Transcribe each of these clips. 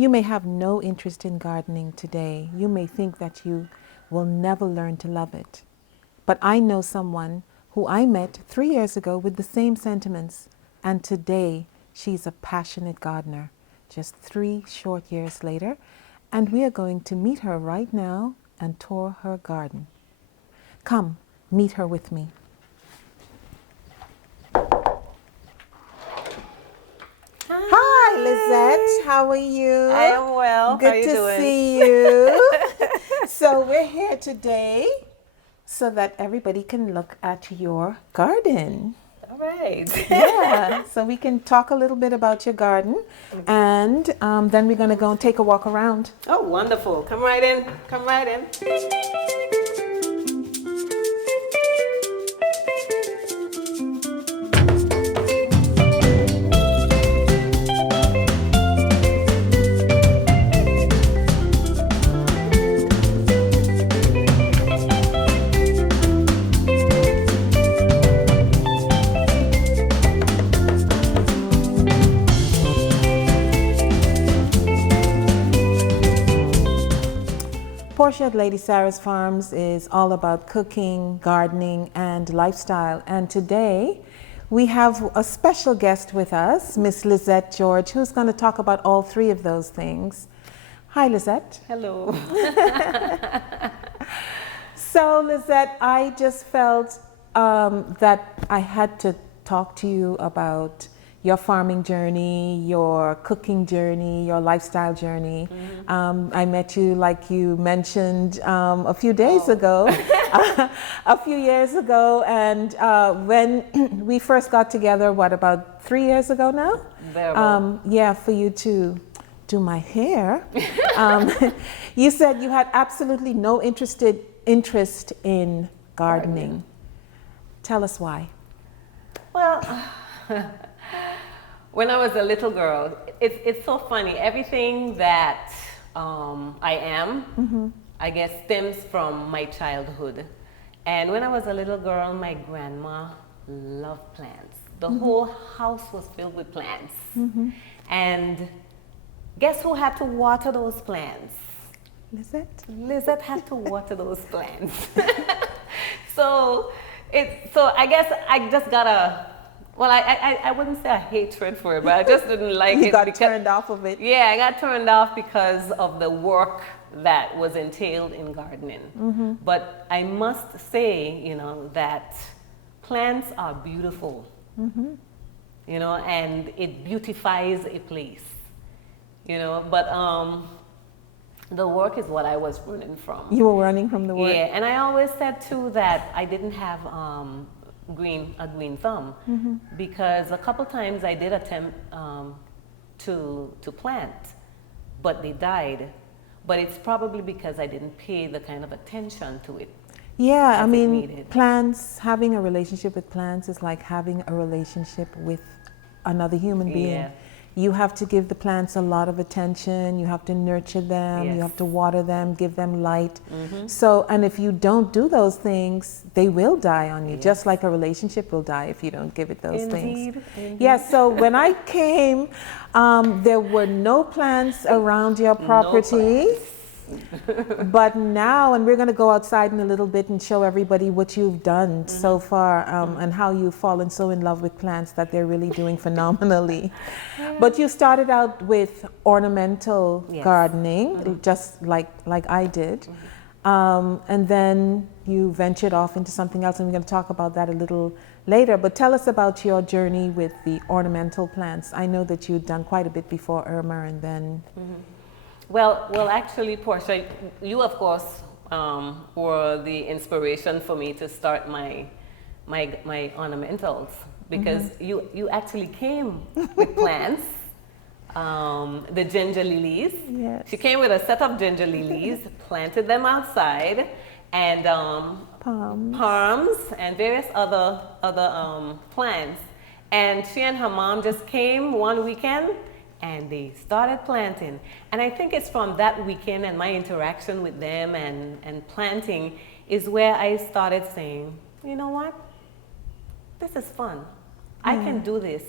You may have no interest in gardening today. You may think that you will never learn to love it. But I know someone who I met 3 years ago with the same sentiments, and today she's a passionate gardener, just 3 short years later, and we are going to meet her right now and tour her garden. Come, meet her with me. Hi, Lizette. How are you? I am well. Good How are you to doing? see you. So we're here today so that everybody can look at your garden. All right. Yeah, so we can talk a little bit about your garden, and then we're going to go and take a walk around. Oh, wonderful. Come right in. Come right in. Portia at Lady Sarah's Farms is all about cooking, gardening, and lifestyle. And today we have a special guest with us, Miss Lizette George, who's going to talk about all 3 of those things. Hi, Lizette. Hello. So, Lizette, I just felt that I had to talk to you about your farming journey, your cooking journey, your lifestyle journey. I met you, like you mentioned, a few days ago, a few years ago, and when we first got together, what, about 3 years ago now? Yeah, for you to do my hair. You said you had absolutely no interest in gardening. Tell us why. Well, when I was a little girl, it's so funny. Everything that I am, I guess, stems from my childhood. And when I was a little girl, my grandma loved plants. The whole house was filled with plants. And guess who had to water those plants? Lizette? Lizette had to water those plants. So I guess I just got I wouldn't say a hatred for it, but I just didn't like it. You got turned off of it? Yeah, I got turned off because of the work that was entailed in gardening. But I must say, that plants are beautiful, and it beautifies a place, but the work is what I was running from. You were running from the work? Yeah, and I always said too that I didn't have a green thumb, because a couple times I did attempt to plant, but they died. But it's probably because I didn't pay the kind of attention to it. Yeah, I mean, plants, having a relationship with plants is like having a relationship with another human being. Yeah. You have to give the plants a lot of attention, you have to nurture them, you have to water them, give them light. So, and if you don't do those things, they will die on you, just like a relationship will die if you don't give it those things. Indeed. Yeah, so when I came, there were no plants around your property. But now, and we're going to go outside in a little bit and show everybody what you've done so far, and how you've fallen so in love with plants that they're really doing phenomenally. But you started out with ornamental gardening, just like I did. And then you ventured off into something else, and we're going to talk about that a little later. But tell us about your journey with the ornamental plants. I know that you'd done quite a bit before Irma, and then... Well, actually, Portia, you of course were the inspiration for me to start my ornamentals, because you actually came with plants, the ginger lilies. Yes. She came with a set of ginger lilies, planted them outside, and palms and various other plants. And she and her mom just came one weekend, and they started planting. And I think it's from that weekend and my interaction with them and planting is where I started saying, you know what? This is fun. I can do this,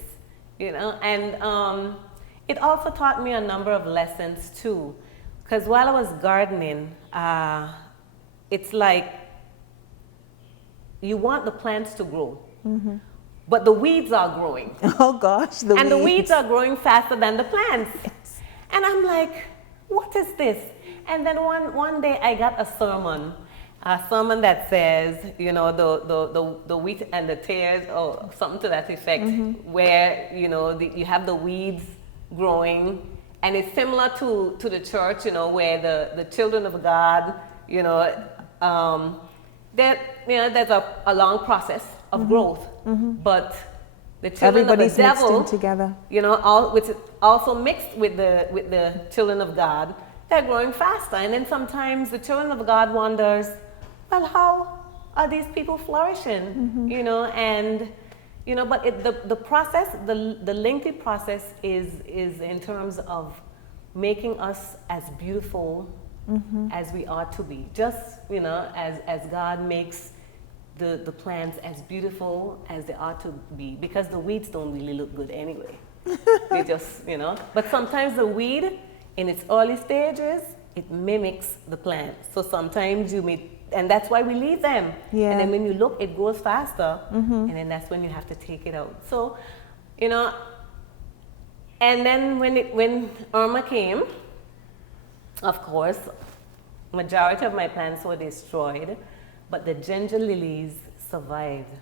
and it also taught me a number of lessons too. Because while I was gardening, it's like you want the plants to grow, but the weeds are growing. Oh gosh, the weeds are growing faster than the plants. Yes. And I'm like, what is this? And then one day I got a sermon that says, you know, the wheat and the tares, or something to that effect, where, you know, you have the weeds growing. And it's similar to the church, you know, where the children of God, you know, there's a long process of growth. But the children of the devil, mixed in together. You know, which is also mixed with the children of God, they're growing faster. And then sometimes the children of God wonders, well, how are these people flourishing? You know, and you know, but the process, the lengthy process is in terms of making us as beautiful as we ought to be. Just, you know, as God makes the plants as beautiful as they ought to be, because the weeds don't really look good anyway. They just, you know, but sometimes the weed in its early stages, it mimics the plant. So sometimes you may, and that's why we leave them. Yeah. And then when you look, it grows faster. And then that's when you have to take it out. So, you know, and then when Irma came, of course, majority of my plants were destroyed, but the ginger lilies survived.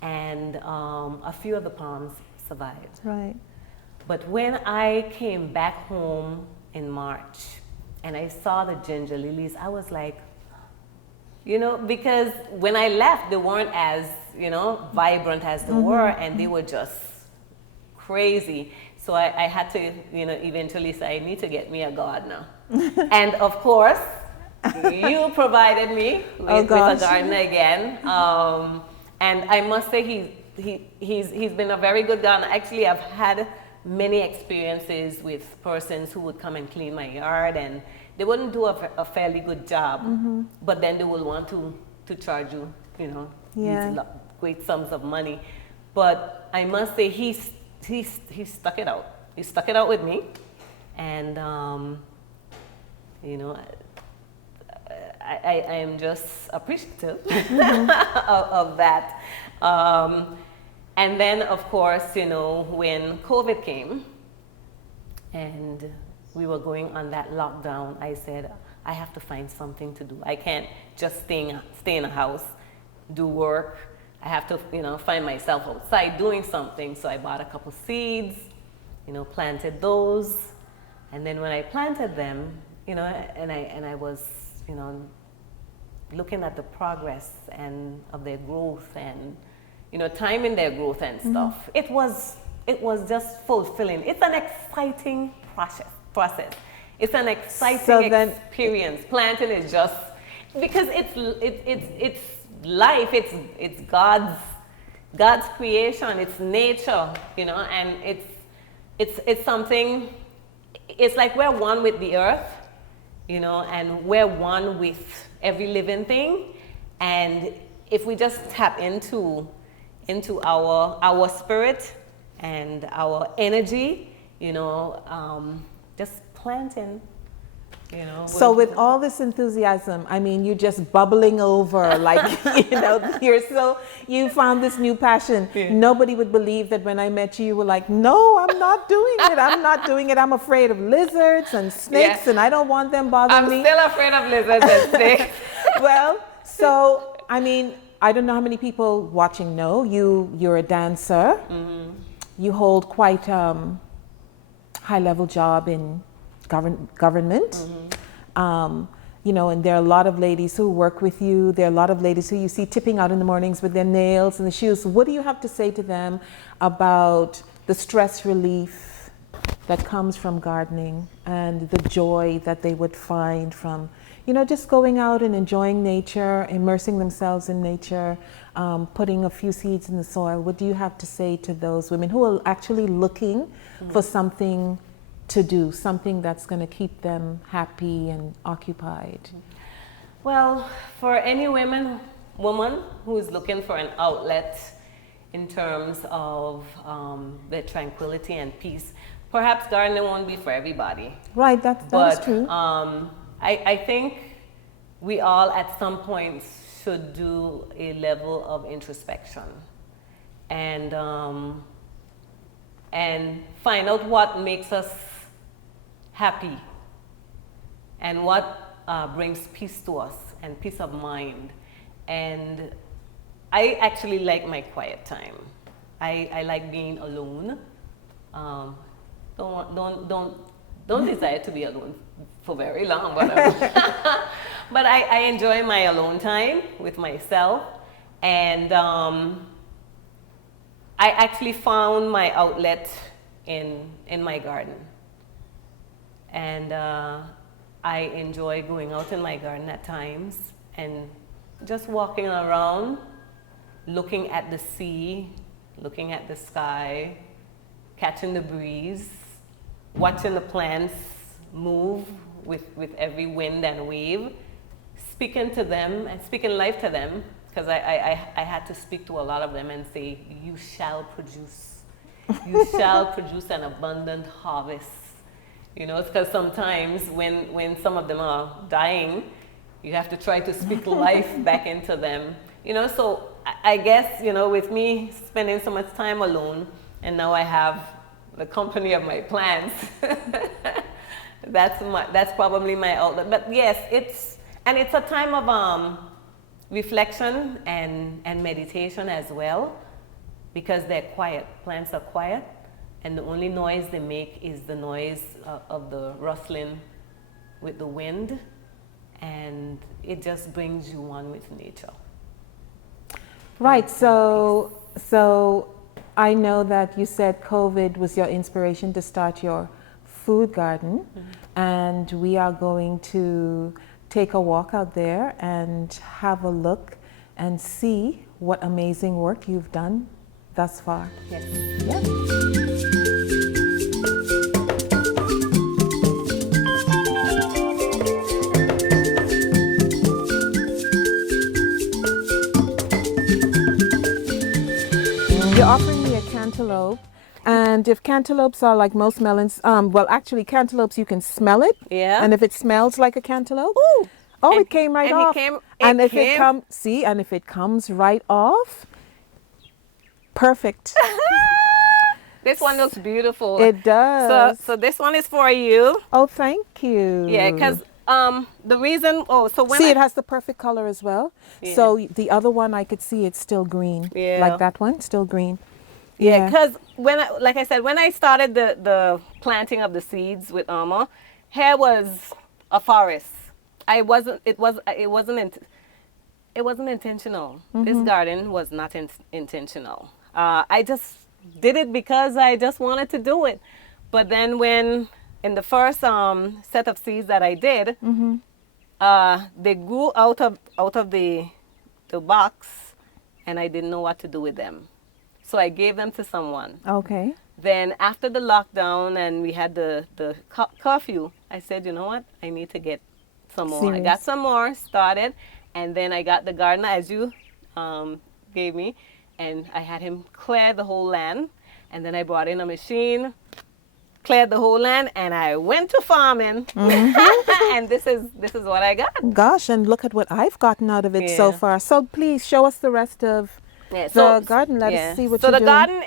And a few of the palms survived. Right. But when I came back home in March and I saw the ginger lilies, I was like, you know, because when I left, they weren't as, you know, vibrant as they were, and they were just crazy. So I had to, you know, eventually say, I need to get me a gardener. And of course, you provided me with a gardener again. And I must say he's been a very good gardener. Actually, I've had many experiences with persons who would come and clean my yard, and they wouldn't do a fairly good job, but then they will want to charge you, you know, these great sums of money. But I must say he stuck it out. He stuck it out with me, and you know, I am just appreciative of that. And then, of course, you know, when COVID came and we were going on that lockdown, I said, I have to find something to do. I can't just stay in a house, do work. I have to, you know, find myself outside doing something. So I bought a couple seeds, you know, planted those. And then when I planted them, you know, and I was, you know, looking at the progress and of their growth and, you know, timing their growth and stuff. It was just fulfilling. It's an exciting process. It's an exciting experience. Planting is just, because it's life. It's God's creation. It's nature, you know, and it's something. It's like we're one with the earth, you know, and we're one with every living thing. And if we just tap into our spirit and our energy, you know, just planting, you know. So with all this enthusiasm, I mean, you're just bubbling over, like, you know, you found this new passion. Yeah. Nobody would believe that when I met you, you were like, no, I'm not doing it. I'm not doing it. I'm afraid of lizards and snakes, and I don't want them bothering me. I'm still afraid of lizards and snakes. Well, so, I mean, I don't know how many people watching know you're a dancer. You hold quite high-level job in government. You know, and there are a lot of ladies who work with you. There are a lot of ladies who you see tipping out in the mornings with their nails and the shoes. What do you have to say to them about the stress relief that comes from gardening and the joy that they would find from, you know, just going out and enjoying nature, immersing themselves in nature, putting a few seeds in the soil? What do you have to say to those women who are actually looking for something to do, something that's going to keep them happy and occupied? Well, for any woman who is looking for an outlet in terms of their tranquility and peace, perhaps gardening won't be for everybody. Right, that is true. I think we all at some point should do a level of introspection and find out what makes us happy and what brings peace to us and peace of mind. And I actually like my quiet time. I like being alone. Don't desire to be alone for very long, but I enjoy my alone time with myself, and I actually found my outlet in my garden, and I enjoy going out in my garden at times and just walking around, looking at the sea, looking at the sky, catching the breeze, watching the plants move with every wind and wave, speaking to them and speaking life to them, because I had to speak to a lot of them and say, you shall produce. You shall produce an abundant harvest. You know, it's because sometimes when some of them are dying, you have to try to speak life back into them. You know, so I guess, you know, with me spending so much time alone, and now I have the company of my plants, that's probably my outlet. But yes, it's a time of reflection and meditation as well, because they're quiet. Plants are quiet, and the only noise they make is the noise of the rustling with the wind, and it just brings you one with nature. Right, so I know that you said COVID was your inspiration to start your food garden, and we are going to take a walk out there and have a look and see what amazing work you've done thus far. Yes. Yes. You're offering me a cantaloupe, and if cantaloupes are like most melons, well, actually, cantaloupes you can smell it. Yeah. And if it smells like a cantaloupe, Ooh. oh, it came right off. And if it comes right off, perfect. This one looks beautiful. It does. So this one is for you. Oh, thank you. Yeah, because the reason. It has the perfect color as well. Yeah. So the other one, I could see it's still green. Yeah. Like that one, still green. Yeah, because like I said, when I started the planting of the seeds with Alma, here was a forest. It wasn't intentional. This garden was not intentional. I just did it because I just wanted to do it. But then when in the first set of seeds that I did, they grew out of the box, and I didn't know what to do with them. So I gave them to someone. Okay. Then after the lockdown and we had the curfew, I said, you know what? I need to get some more. Serious. I got some more, started, and then I got the gardener as you gave me, and I had him clear the whole land. And then I brought in a machine, cleared the whole land, and I went to farming. And this is what I got. Gosh, and look at what I've gotten out of it so far. So please show us the rest of the garden. Let us see what you're doing. So the garden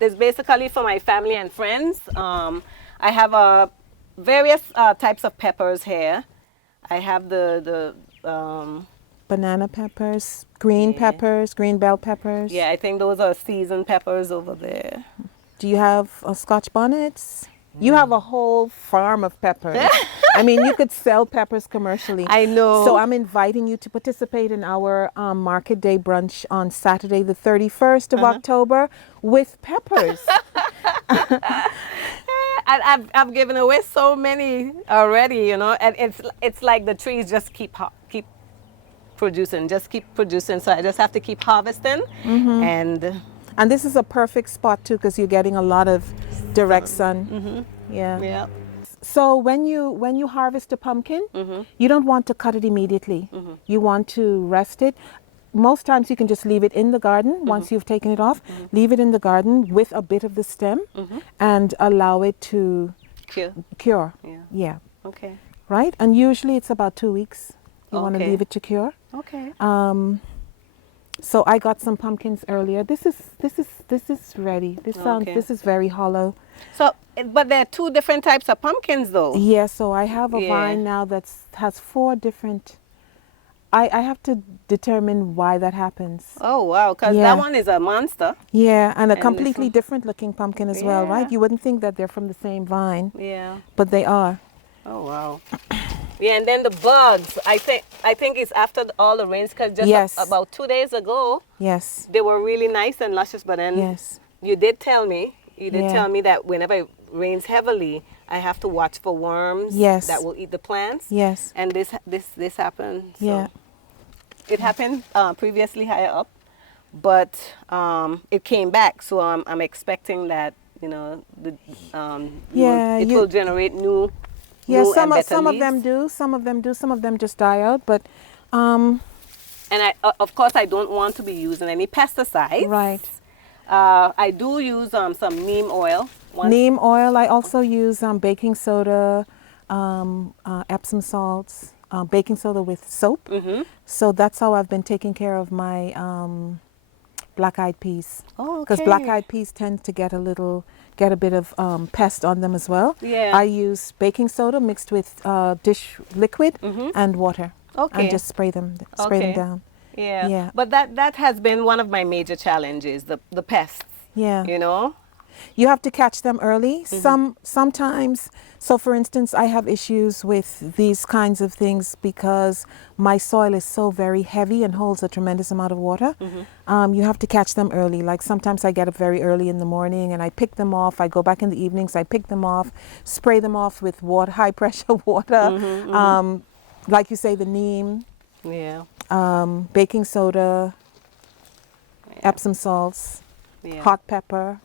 is basically for my family and friends. I have various types of peppers here. I have the banana peppers, green peppers, green bell peppers. Yeah, I think those are seasoned peppers over there. Do you have Scotch bonnets? You have a whole farm of peppers. I mean, you could sell peppers commercially. I know. So I'm inviting you to participate in our Market Day brunch on Saturday, the 31st of October, with peppers. I've given away so many already, you know, and it's like the trees just keep producing. So I just have to keep harvesting, And this is a perfect spot too, because you're getting a lot of direct sun. Yeah. So when you harvest a pumpkin, you don't want to cut it immediately. You want to rest it. most times you can just leave it in the garden once you've taken it off. Leave it in the garden with a bit of the stem and allow it to cure. Yeah. Yeah. Okay. Right? And usually it's about 2 weeks. You want to Okay. leave it to cure. Okay. So I got some pumpkins earlier. This is ready. This is very hollow. So, but there are 2 different types of pumpkins, though. Yeah, so I have a Yeah. vine now that has 4 different. I have to determine why that happens. Oh, wow, because Yeah. that one is a monster. Yeah, and a this completely one- different looking pumpkin as well, right? Yeah. You wouldn't think that they're from the same vine, Yeah. but they are. Oh, wow. Yeah, and then the bugs. I think it's after all the rains, because just Yes. about 2 days ago, Yes. they were really nice and luscious. But then Yes. you did tell me Yeah. that whenever it rains heavily, I have to watch for worms Yes. that will eat the plants. Yes. And this happened. So Yeah. it happened previously higher up, but it came back. So I'm expecting that Yeah, it you- will generate new. Yeah, new some and of, some of better them leaves. do, some of them do, some of them just die out. But And of course, I don't want to be using any pesticides. right, I do use some neem oil. neem oil. I also use baking soda, Epsom salts, baking soda with soap. So that's how I've been taking care of my black-eyed peas. Oh, Because okay. black-eyed peas tend to get a bit of pest on them as well. Yeah. I use baking soda mixed with dish liquid and water. Okay. And just spray them Okay. down. Yeah. Yeah. But that has been one of my major challenges, the pests. Yeah. You know? You have to catch them early. Sometimes, so for instance, I have issues with these kinds of things because my soil is so very heavy and holds a tremendous amount of water. You have to catch them early. Like sometimes I get up very early in the morning and I pick them off. I go back in the evenings, I pick them off, spray them off with water, high pressure water. Like you say, the neem, Yeah. baking soda, Epsom salts, Yeah. hot pepper.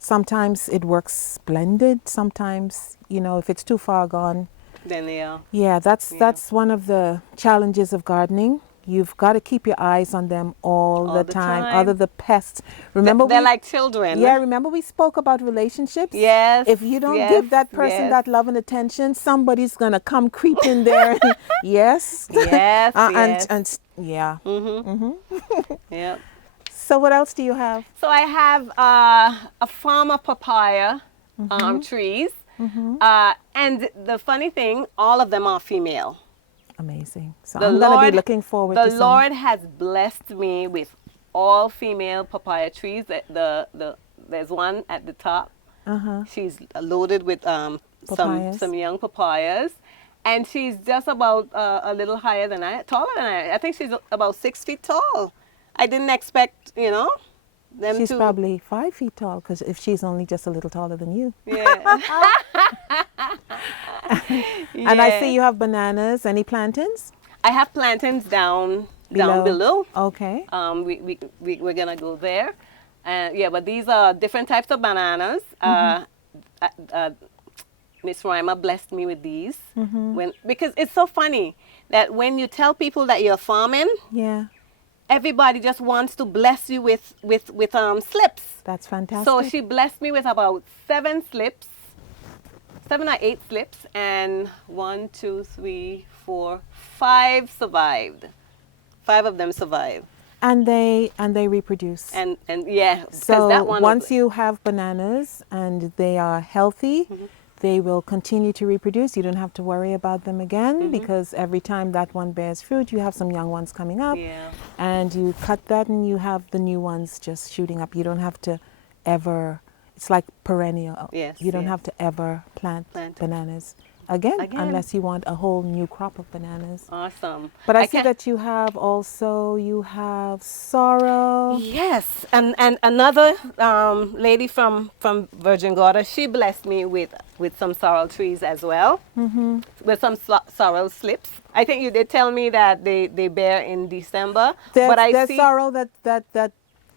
Sometimes it works splendid. Sometimes, if it's too far gone. Then they are. Yeah, that's one of the challenges of gardening. You've got to keep your eyes on them all the time. Other the pests. Remember They're like children. Yeah, remember we spoke about relationships? Yes. If you don't yes, give that person yes. that love and attention, somebody's going to come creep in there. And, yes. Yes. yes. And yeah. Yeah. So what else do you have? So I have a farm of papaya trees. And the funny thing, all of them are female. Amazing. So The I'm going to Lord- be looking forward The to some. Lord has blessed me with all female papaya trees. There's one at the top. She's loaded with Papayas. some young papayas. And she's just about a little higher than taller than I. I think she's about 6 feet tall. I didn't expect, them She's to. probably 5 feet tall because if she's only just a little taller than you. Yeah. And I see you have bananas. Any plantains? I have plantains down below. Okay. We're gonna go there, yeah. But these are different types of bananas. Miss Rima blessed me with these because it's so funny that when you tell people that you're farming, Yeah. everybody just wants to bless you with slips. That's fantastic. So she blessed me with about 7 or 8 slips, and 1, 2, 3, 4, 5 survived. 5 of them survived. And they reproduce. And yeah, because So that one. once you have bananas and they are healthy, they will continue to reproduce. You don't have to worry about them again because every time that one bears fruit, you have some young ones coming up. Yeah. And you cut that and you have the new ones just shooting up. You don't have to ever, it's like perennial. Yes, You don't yes. have to ever plant Plant it. bananas again unless you want a whole new crop of bananas. Awesome. But I see can't- that you have sorrel. Yes, and another lady from Virgin Gorda, she blessed me with some sorrel trees as well, with some sorrel slips. I think you did tell me that they bear in December, but I There's see sorrel that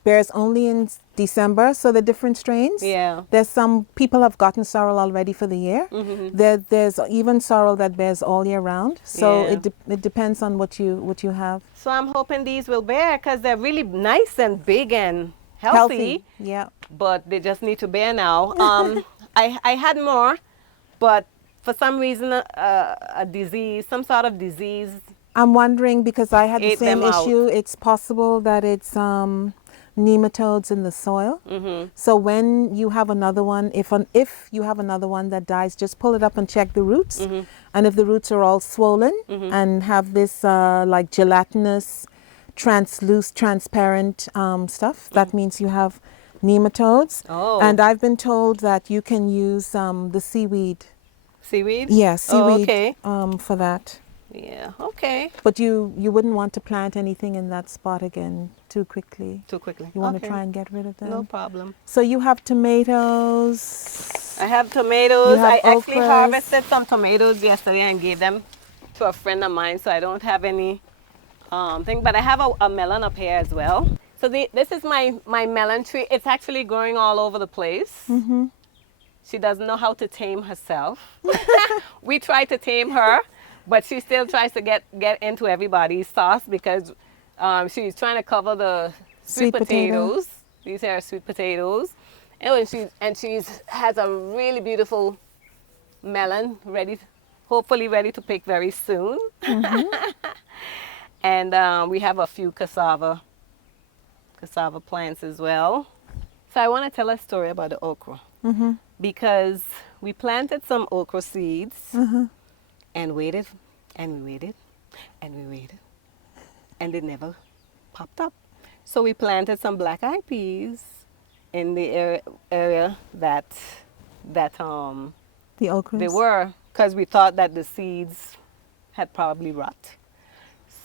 bears only in December, so the different strains. Yeah. There's some people have gotten sorrel already for the year. There's even sorrel that bears all year round. So Yeah. it depends on what you have. So I'm hoping these will bear because they're really nice and big and Healthy. Yeah. but they just need to bear now. I had more, but for some reason, a disease, some sort of disease, I'm wondering because I had the ate same them out. issue. It's possible that it's nematodes in the soil. So when you have another one, if you have another one that dies, just pull it up and check the roots. And if the roots are all swollen and have this like gelatinous, transparent stuff, that means you have nematodes. Oh. And I've been told that you can use the seaweed. Seaweed? Yeah, seaweed Oh, okay. for that. Yeah, okay. But you wouldn't want to plant anything in that spot again too quickly. Too quickly. You want Okay. to try and get rid of them. No problem. So you have tomatoes. I have tomatoes. You have I actually okras. harvested some tomatoes yesterday and gave them to a friend of mine, so I don't have any thing. But I have a melon up here as well. So this is my melon tree. It's actually growing all over the place. She doesn't know how to tame herself. We try to tame her, but she still tries to get into everybody's sauce because she's trying to cover the sweet potatoes. These are sweet potatoes. And she has a really beautiful melon hopefully ready to pick very soon. And we have a few cassava plants as well. So I want to tell a story about the okra. Because we planted some okra seeds and waited and we waited and we waited and they never popped up. So we planted some black-eyed peas in the area that The okras. they were, because we thought that the seeds had probably rot.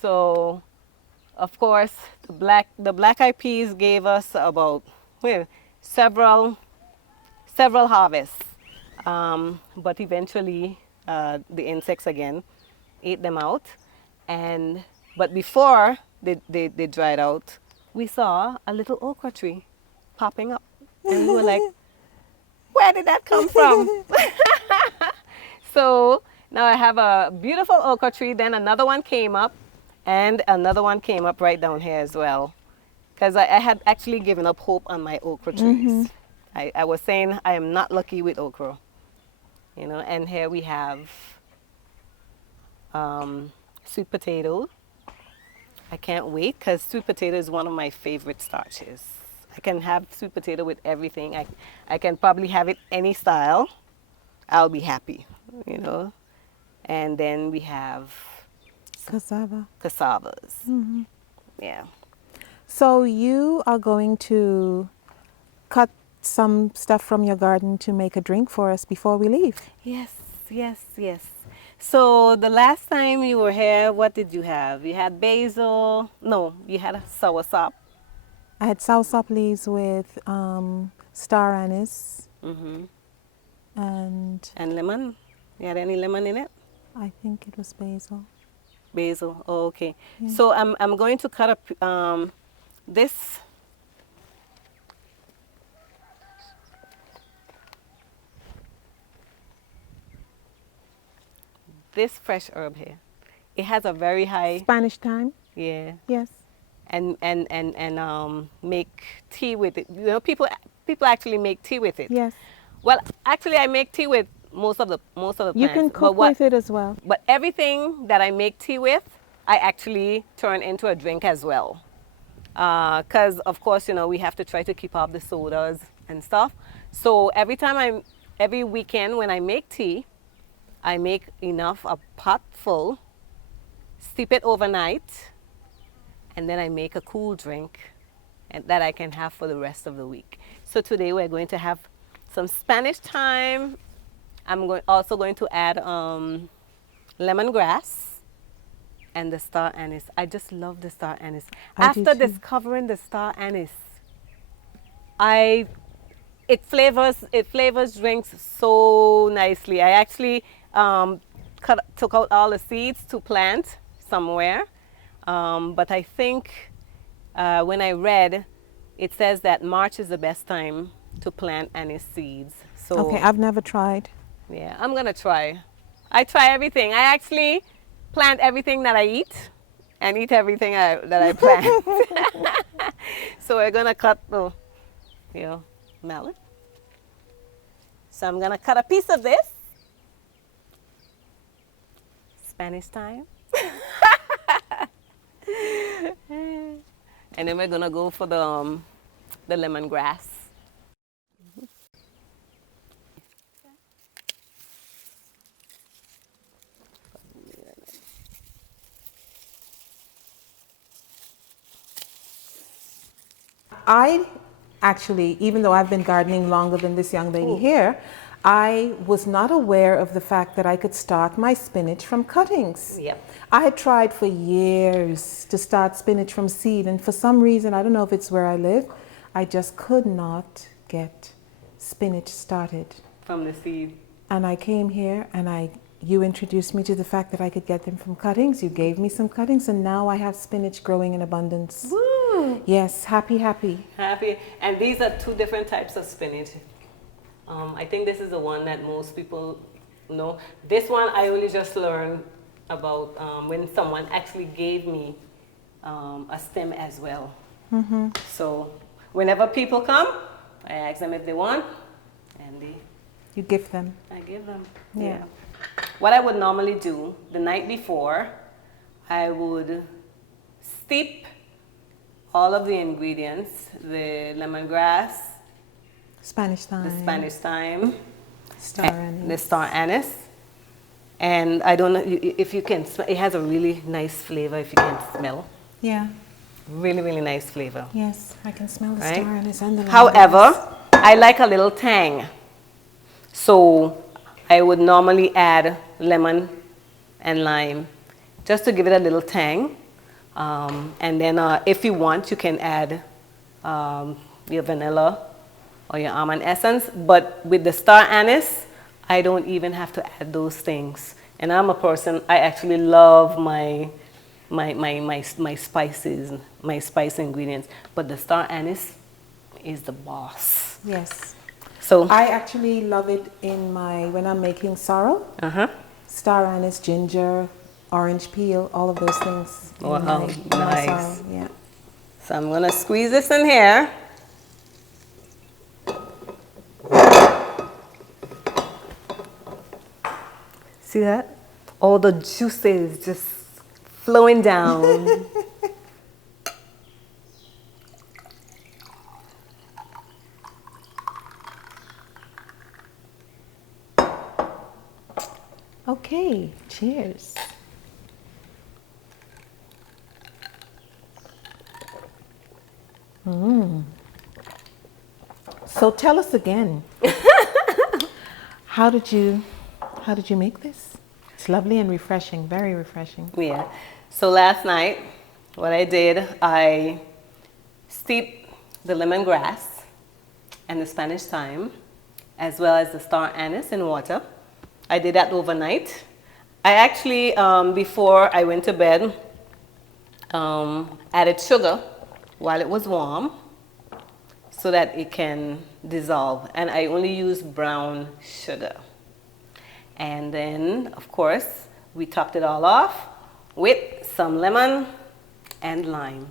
So, of course, the black-eyed peas gave us about several harvests, but eventually the insects again ate them out. But before they dried out, we saw a little okra tree popping up, and we were like, "Where did that come from?" So now I have a beautiful okra tree. Then another one came up, and another one came up right down here as well, because I had actually given up hope on my okra trees. I was saying I am not lucky with okra, and here we have sweet potato. I can't wait because sweet potato is one of my favorite starches. I can have sweet potato with everything. I can probably have it any style. I'll be happy, And then we have cassavas. Yeah. So you are going to cut some stuff from your garden to make a drink for us before we leave. Yes. So the last time you were here, what did you have? You had basil. No, you had a soursop. I had soursop leaves with star anise and lemon. You had any lemon in it? I think it was basil. Basil. Oh, okay. Yeah. So I'm going to cut up this. This fresh herb here. It has a very high Spanish thyme. Yeah. Yes. And make tea with it. People actually make tea with it. Yes. Well, actually, I make tea with most of the plants. You can cook with it as well. But everything that I make tea with, I actually turn into a drink as well. Because of course, we have to try to keep up the sodas and stuff. So every weekend when I make tea, I make enough, a pot full, steep it overnight, and then I make a cool drink that I can have for the rest of the week. So today we're going to have some Spanish thyme. I'm also going to add lemongrass and the star anise. I just love the star anise. After discovering the star anise, it flavors drinks so nicely. I actually took out all the seeds to plant somewhere, but I think when I read it says that March is the best time to plant anise seeds. So Okay, I've never tried. yeah, I'm gonna try. I try everything. I actually plant everything that I eat and eat everything that I plant. So we're gonna cut the, melon. So I'm gonna cut a piece of this. Spanish time. And then we're gonna go for the lemongrass. I actually, even though I've been gardening longer than this young lady here, I was not aware of the fact that I could start my spinach from cuttings. Yep. I had tried for years to start spinach from seed, and for some reason, I don't know if it's where I live, I just could not get spinach started. From the seed. And I came here and you introduced me to the fact that I could get them from cuttings. You gave me some cuttings, and now I have spinach growing in abundance. Woo! Yes, happy, happy. Happy. And these are two different types of spinach. I think this is the one that most people know. This one I only just learned about when someone actually gave me a stem as well. Mm-hmm. So whenever people come, I ask them if they want, and you give them. I give them. Yeah. What I would normally do the night before, I would steep all of the ingredients, the lemongrass, Spanish thyme. the Spanish thyme, Star anise. the star anise, and I don't know if you can smell. It has a really nice flavor if you can smell. Yeah. Really, really nice flavor. Yes, I can smell the Right? star anise and the lemongrass. However, I like a little tang, so I would normally add lemon and lime just to give it a little tang. And then if you want, you can add your vanilla or your almond essence. But with the star anise, I don't even have to add those things. And I'm a person, I actually love my spices, my spice ingredients. But the star anise is the boss. Yes. So I actually love it when I'm making sorrel. Star anise, ginger, orange peel, all of those things. Wow, my nice. sorrel. Yeah. So I'm gonna squeeze this in here. See that? All the juices just flowing down. Okay, cheers. So tell us again. How did you make this? It's lovely and refreshing, very refreshing. Yeah. So last night, what I did, I steeped the lemongrass and the Spanish thyme, as well as the star anise in water. I did that overnight. I actually, before I went to bed, added sugar while it was warm so that it can dissolve. And I only use brown sugar. And then, of course, we topped it all off with some lemon and lime.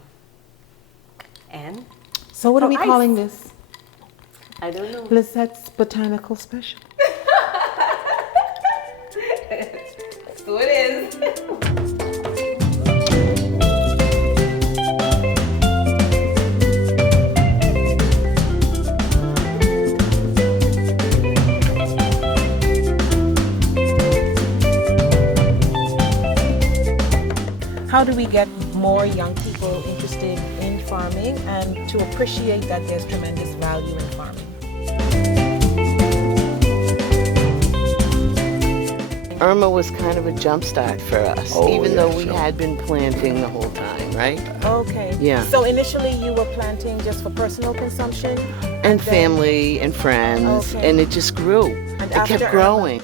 And so what are we ice. calling this? I don't know. Lizette's Botanical Special. So it is. How do we get more young people interested in farming and to appreciate that there's tremendous value in farming? Irma was kind of a jumpstart for us, Oh, even yeah, though we sure. had been planting the whole time, right? Okay. Yeah. So initially you were planting just for personal consumption? And then- family and friends, Okay. and it just grew. And It after kept Irma- growing.